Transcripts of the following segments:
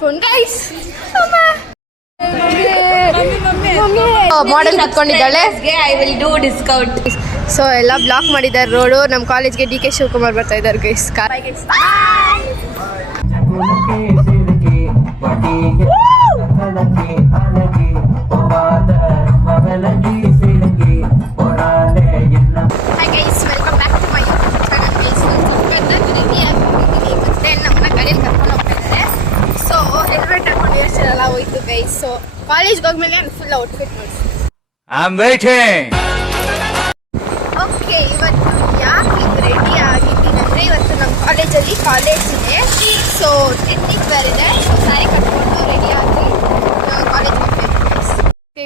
Phone guys model ಕುತ್ಕೊಂಡಿದ್ದಾಳೆ. I will do discount. So ಎಲ್ಲ block ಮಾಡಿದ್ದಾರೆ ರೋಡು. ನಮ್ಮ ಕಾಲೇಜ್ಗೆ ಡಿ ಕೆ ಶಿವಕುಮಾರ್ ಬರ್ತಾ ಇದ್ದಾರೆ guys. Welcome back to my YouTube channel guys. ಮತ್ತೆ ನಮ್ಮನ್ನ ಗಾಡಿಯಲ್ಲಿ ಕರ್ಕೊಂಡು ಹೋಗ್ತಾ ಇದ್ದಾರೆ. ಸೊ ಹೆಲ್ಮೆಟ್ ಹಾಕೊಂಡು ಎಲ್ಲ ಹೋಯ್ತು ಗೈಸ್. ಸೊ ಕಾಲೇಜ್ಗೆ ಹೋದ್ಮೇಲೆ ಫುಲ್ ಔಟ್ಫಿಟ್ ಮಾಡಿಸಿ. ಓಕೆ, ಇವತ್ತು ಯಾಕೆ ರೆಡಿ ಆಗಿದ್ದೀನಿ ಅಂದರೆ ಇವತ್ತು ನಮ್ಮ ಕಾಲೇಜಲ್ಲಿ ಕಾಲೇಜ್ ಇದೆ. ಸೊ ಟೆಕ್ನಿಕ್ ಬೇರೆ ಇದೆ. ಸೊ ಸ್ಯಾರಿ ಕಟ್ಕೊಂಡು ರೆಡಿ ಆಗಿ ಕಾಲೇಜ್ ಹೋಗ್ತಾ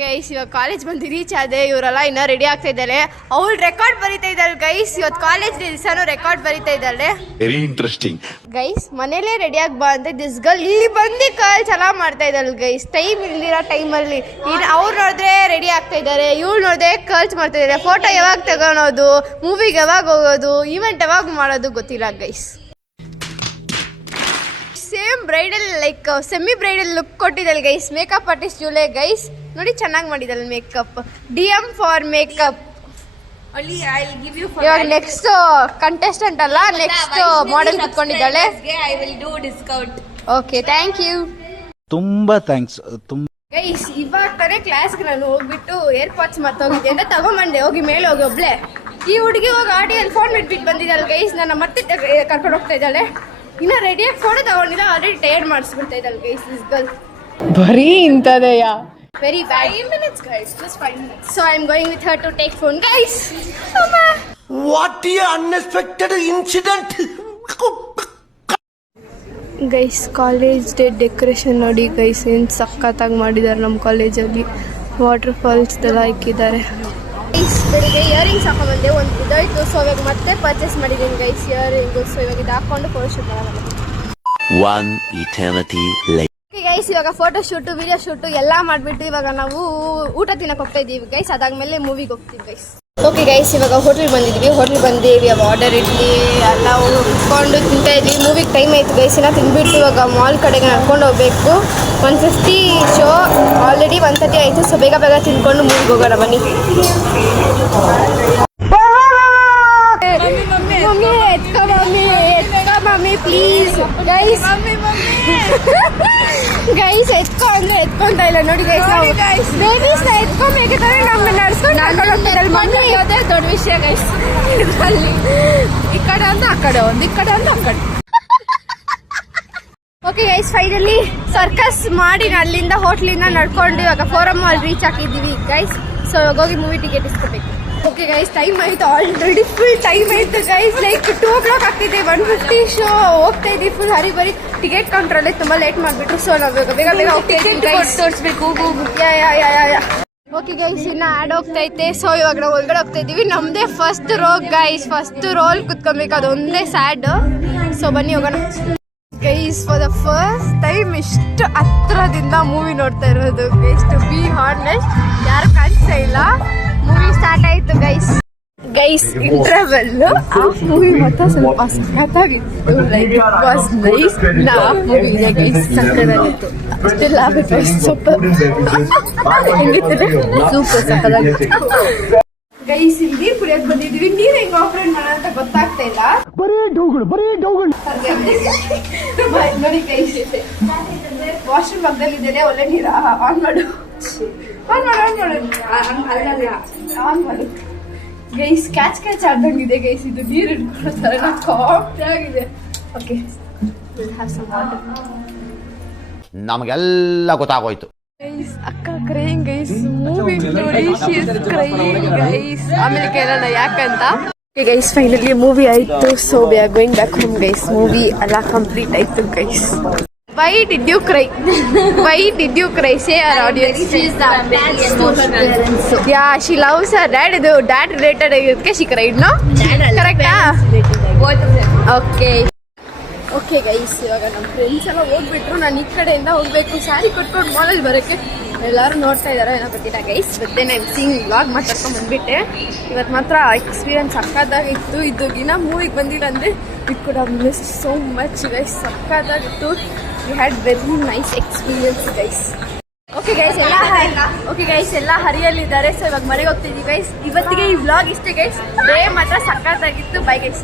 ಗೈಸ್. ಇವಾಗ ಕಾಲೇಜ್ ಬಂದು ರೀಚ್ ಆದೆ. ಇವರೆಲ್ಲ ಇನ್ನೂ ರೆಡಿ ಆಗ್ತಾ ಇದ್ದಾರೆ. ಅವಳು ರೆಕಾರ್ಡ್ ಬರೀತಾ ಇದ್ದಾಳೆ ಗೈಸ್. ಇವತ್ತು ಕಾಲೇಜ್ ದಿವಸನೂ ರೆಕಾರ್ಡ್ ಬರೀತಾ ಇದ್ದಾಳೆ. Very interesting guys. ಮನೇಲೇ ರೆಡಿಯಾಗಿ ಬಾ ಅಂತ ದಿಸ್ ಗರ್ಲ್ ಇಲ್ಲಿ ಬಂದು ಕಾಲ್ ಚೆನ್ನಾಗಿ ಮಾಡ್ತಾ ಇದ್ದಾಳೆ ಗೈಸ್. ಟೈಮ್ ಇಲ್ದಿರೋ ಟೈಮಲ್ಲಿ ಅವ್ರು ನೋಡಿದ್ರೆ ರೆಡಿ ಆಗ್ತಾ ಇದ್ದಾರೆ, ಇವಳು ನೋಡಿದ್ರೆ ಕರ್ಚ್ ಮಾಡ್ತಾ ಇದ್ದಾರೆ. ಫೋಟೋ ಯಾವಾಗ ತಗೊಳೋದು, ಮೂವಿಗೆ ಯಾವಾಗ ಹೋಗೋದು, ಈವೆಂಟ್ ಯಾವಾಗ ಮಾಡೋದು ಗೊತ್ತಿಲ್ಲ guys. Same bridal like semi bridal look ಕೊಟ್ಟಿದ್ದಾಳೆ ಗೈಸ್. ಮೇಕಪ್ ಆರ್ಟಿಸ್ಟ್ ಜೂಲೆ ಗೈಸ್. ನೋಡಿ ಚೆನ್ನಾಗಿ ಮಾಡಿದ್ದಾಳೆ ಮೇಕಪ್. DM for makeup. ಇವಾಗ ನೆಕ್ಸ್ಟ್ ಕಂಟೆಸ್ಟೆಂಟ್ ಅಲ್ಲ, ನೆಕ್ಸ್ಟ್ ಮಾಡೆಲ್ ಕುತ್ಕೊಂಡಿದ್ದಾಳೆ. I will do discount. Okay, thank you. ತುಂಬಾ ಥ್ಯಾಂಕ್ಸ್. ಗೈಸ್ ಇವಾಗ ತಾನೇ ಕ್ಲಾಸ್ಗೆ ನಾನು ಹೋಗ್ಬಿಟ್ಟು ಏರ್ಪಾಡ್ಸ್ ಮರ್ತೋಗಿದ್ದೆ ಅಂತ ತಗೊಂಬಂದೆ. ಹೋಗಿ ಮೇಲೆ ಹೋಗಿ ಒಬ್ಳೆ. ಈ ಹುಡುಗಿ ಹೋಗಿ ಆಡಿಯಲ್ಲಿ ಫೋನ್ ಬಿಟ್ಬಿಟ್ಟು ಬಂದಿದ್ದಾಳೆ ಗೈಸ್. ನನ್ನ ಮತ್ತೆ ಕರ್ಕೊಂಡು ಹೋಗ್ತಾ ಇದ್ದಾಳೆ. ಇನ್ನ ರೆಡಿಯಾಗಿ ಫೋಟೋ ತಗೊಂಡಿಲ್ಲ, ಆಲ್ರೆಡಿ ಟೈರ್ಡ್ ಮಾಡಿಸ್ಬಿಡ್ತಾ ಇದ್ದಾಳೆ ಗೈಸ್. ದಿಸ್ ಗರ್ಲ್ ಬರೀ ಇಂಥದೆಯಾ? very bad. 5 minutes guys, just 5 minutes. So I'm going with her to take phone guys. What a unexpected incident. Guys college day decoration ನೋಡಿ ಗೈಸ್, ಏನು ಸಖತ್ತಾಗಿ ಮಾಡಿದ್ದಾರೆ ನಮ್ಮ ಕಾಲೇಜಲ್ಲಿ. ವಾಟರ್ ಫಾಲ್ಸ್ ಎಲ್ಲ ಇಕ್ಕಿದ್ದಾರೆ ಗೈಸ್. ಬೆಳಿಗ್ಗೆ ಇಯರಿಂಗ್ಸ್ ಹಾಕೊಂಡ್ಬಂದೆ, ಒಂದು ಇದಾಯಿತು. ಸೊ ಇವಾಗ ಮತ್ತೆ ಪರ್ಚೇಸ್ ಮಾಡಿದ್ದೀನಿ ಗೈಸ್ ಇಯರಿಂಗು. ಸೊ ಇವಾಗ ಇದು ಹಾಕೊಂಡು ಫೋಟೋ ಶೂಟ್ ಮಾಡೋಣ. One eternity later. ಗೈಸ್ ಇವಾಗ ಫೋಟೋ ಶೂಟು, ವಿಡಿಯೋ ಶೂಟು ಎಲ್ಲ ಮಾಡಿಬಿಟ್ಟು ಇವಾಗ ನಾವು ಊಟ ತಿನ್ನಕ್ಕೆ ಹೋಗ್ತಾ ಇದ್ದೀವಿ ಗೈಸ್. ಅದಾದ್ಮೇಲೆ ಮೂವಿಗೆ ಹೋಗ್ತೀವಿ ಗೈಸ್. ಓಕೆ ಗೈಸ್, ಇವಾಗ ಹೋಟ್ಲಿಗೆ ಬಂದಿದ್ವಿ. ಹೋಟ್ಲಿಗೆ ಬಂದೇವಿ. ಆರ್ಡರ್ ಇಡ್ಲಿ ಎಲ್ಲ ಉಟ್ಕೊಂಡು ತಿಂತಾ ಇದ್ವಿ. ಮೂವಿಗೆ ಟೈಮ್ ಆಯಿತು ಗೈಸ್. ಇನ್ನು ತಿಂದ್ಬಿಟ್ಟು ಇವಾಗ ಮಾಲ್ ಕಡೆಗೆ ನಡ್ಕೊಂಡು ಹೋಗ್ಬೇಕು. 1:50 ಶೋ, ಆಲ್ರೆಡಿ 1:30 ಆಯಿತು. ಸೊ ಬೇಗ ಬೇಗ ತಿನ್ಕೊಂಡು ಮೂವಿಗೆ ಹೋಗೋಣ ಬನ್ನಿ. Mummy please guys. ಗೈಸ್ ಎತ್ಕೊ ಅಂದ್ರೆ ಎತ್ಕೊಂತ ಇಲ್ಲ ನೋಡಿ ಗೈಸ್. ನಾವು ಬೇಬೀಸ್ ನ ಎತ್ಕೊಬೇಕಿದ್ರೆ ನಮ್ಮ ನಡ್ಸ್ಕೊಂಡು ಮಮ್ಮಿ ಅದೇ ದೊಡ್ಡ ವಿಷಯ ಗೈಸ್. ಅಲ್ಲಿ ಈ ಕಡೆ ಅಂತ ಆ ಕಡೆ ಒಂದು, ಈ ಕಡೆ ಅಂತ ಆ ಕಡೆ. ಓಕೆ ಗೈಸ್, ಫೈನಲಿ ಸರ್ಕಸ್ ಮಾಡಿ ಅಲ್ಲಿಂದ ಹೋಟ್ಲಿಂದ ನಡ್ಕೊಂಡು ಇವಾಗ ಫೋರಮ್ ಮಾಲ್ ರೀಚ್ ಆಗಿದ್ದೀವಿ ಗೈಸ್. ಸೊ ಇವಾಗ ಹೋಗಿ ಮೂವಿ ಟಿಕೆಟ್ ಇಸ್ಕೋಬೇಕು. ಓಕೆ ಗೈಸ್, ಟೈಮ್ ಆಯಿತು. ಆಲ್ರೆಡಿ ಫುಲ್ ಟೈಮ್ ಆಯಿತು ಗೈಸ್. ಲೈಕ್ 2 o'clock ಆಗ್ತಿದೆ. 1:50 ಶೋ ಹೋಗ್ತಾ ಇದ್ದೀವಿ. ಫುಲ್ ಹರಿ ಬರಿ. ಟಿಕೆಟ್ ಕೌಂಟ್ರಲ್ಲೇ ತುಂಬ ಲೇಟ್ ಮಾಡಿಬಿಟ್ರು. ಸೊ ನಾವು ಬೇಗ ಬೇಗ ಹೋಗ್ತಿದ್ದೀವಿ ಗೈಸ್. ತೋರಿಸ್ಬೇಕು. ಓಕೆ ಗೈಸ್, ಇನ್ನು ಆ್ಯಡ್ ಹೋಗ್ತೈತೆ. ಸೊ ಇವಾಗ ನಾವು ಒಳಗಡೆ ಹೋಗ್ತಾ ಇದ್ದೀವಿ. ನಮ್ಮದೇ first row guys. First row ಕುತ್ಕೊಬೇಕು, ಅದೊಂದೇ ಸ್ಯಾಡ್. ಸೊ ಬನ್ನಿ ಹೋಗೋಣ guys. For the first time ಇಷ್ಟು ಹತ್ರದಿಂದ ಮೂವಿ ನೋಡ್ತಾ ಇರೋದು ಗೈಸ್. ಟು ಬಿ ಹಾನೆಸ್ಟ್ ಯಾರು ಕಾಣಿಸ್ತಾ ಇಲ್ಲ. ಮೂವಿ ಸ್ಟಾರ್ಟ್ ಆಯಿತು ಗೈಸ್. ಗೈಸ್ ಇಂಟರ್ವೆಲ್ ಆ ಮೂವಿ ಮಾತ್ರ ಸ್ವಲ್ಪ ಸಖತ್ತಾಗಿತ್ತು. Like it was nice. ನಾ ಮೂವಿ ಇದೆ ಗೈಸ್, ಸಕ್ಕತ್ತಾಗಿತ್ತು. ಅಷ್ಟೆಲ್ಲ ಆಗುತ್ತೆ ಗೈಸ್. Super ಸಕ್ಕತ್ತಾಗಿತ್ತು guys. ಇಲ್ಲಿ ಕುಡಿಯೋಕೆ ಬಂದಿದ್ದೀವಿ. ನೀರು ಹೆಂಗೆ ಆಪರೇಟ್ ಮಾಡೋಣ ಅಂತ ಗೊತ್ತಾಗ್ತಾ ಇಲ್ಲ. ನೋಡಿ ಗೈಸ್, ವಾಶ್ರೂಮ್ ಪಕ್ಕದಲ್ಲಿದ್ದೇನೆ. ಒಳ್ಳೆ ನೀರು ಆನ್ ಮಾಡು, ಆನ್ ಮಾಡು ಗೈಸ್. Catch ಆಡ್ದಂಗಿದೆ guys. ಇದು ನೀರು ಇಟ್ಕೊಳ್ತಾರೆ, ಕಾಫಿ ಆಗಿದೆ. ಓಕೆ, ನಮಗೆಲ್ಲ ಗೊತ್ತಾಗೋಯ್ತು ಗೈಸ್. ಅಕ್ಕ ಕ್ರೈಯಿಂಗ್ ಗೈಸ್. ಮೂವಿ ನೋಡಿ ಶಿ ಇಸ್ ಕ್ರೈಯಿಂಗ್ ಗೈಸ್. ಆಮೇಲೆ ಕೇಳೋಣ ಯಾಕಂತ. ಓಕೆ ಗೈಸ್, ಫೈನಲಿ ಮೂವಿ ಆಯಿತು. So we are going back home guys. Movie ಎಲ್ಲ ಕಂಪ್ಲೀಟ್ ಆಯಿತು guys. Why did you cry? Why did you cry? Say our audience. She's the best to her parents. Yeah, she loves her dad. ಇದು dad related ಆಗಿದ್ದಕ್ಕೆ she cried, no? Correct? Both of them. Okay. Okay guys, ಇವಾಗ ನಮ್ಮ friends ಎಲ್ಲ ಹೋಗ್ಬಿಟ್ರು. ನಾನು ಈ ಕಡೆಯಿಂದ ಹೋಗ್ಬೇಕು. ಸ್ಯಾರಿ ಕೊಟ್ಕೊಂಡು ಮಾಲಲ್ಲಿ ಬರೋಕ್ಕೆ ಎಲ್ಲರೂ ನೋಡ್ತಾ ಇದ್ದಾರೆ, ಏನೋ ಗೊತ್ತಿಲ್ಲ ಗೈಸ್. ಮತ್ತೆ ನಾನು ವ್ಲಾಗ್ ಮಾತಾಡ್ಕೊಂಡು ಬಂದುಬಿಟ್ಟೆ. ಇವತ್ತು ಮಾತ್ರ ಎಕ್ಸ್ಪೀರಿಯನ್ಸ್ ಸಕ್ಕತ್ತಾಗಿತ್ತು. ಇದು ದಿನ ಮೂವಿಗೆ ಬಂದಿಲ್ಲ ಅಂದರೆ it could have missed so much guys. ಸಕ್ಕತ್ತಾಗಿತ್ತು. We had very nice experience guys. Okay guys ಎಲ್ಲ ಹರಿಯಲ್ಲಿದ್ದಾರೆ. ಸೊ ಇವಾಗ ಮನೆಗೆ ಹೋಗ್ತಿದ್ದೀವಿ ಗೈಸ್. ಇವತ್ತಿಗೆ ಈ ವ್ಲಾಗ್ ಇಷ್ಟೇ ಗೈಸ್. ಡೇ ಮಾತ್ರ ಸಖತ್ತಾಗಿತ್ತು. Bye guys.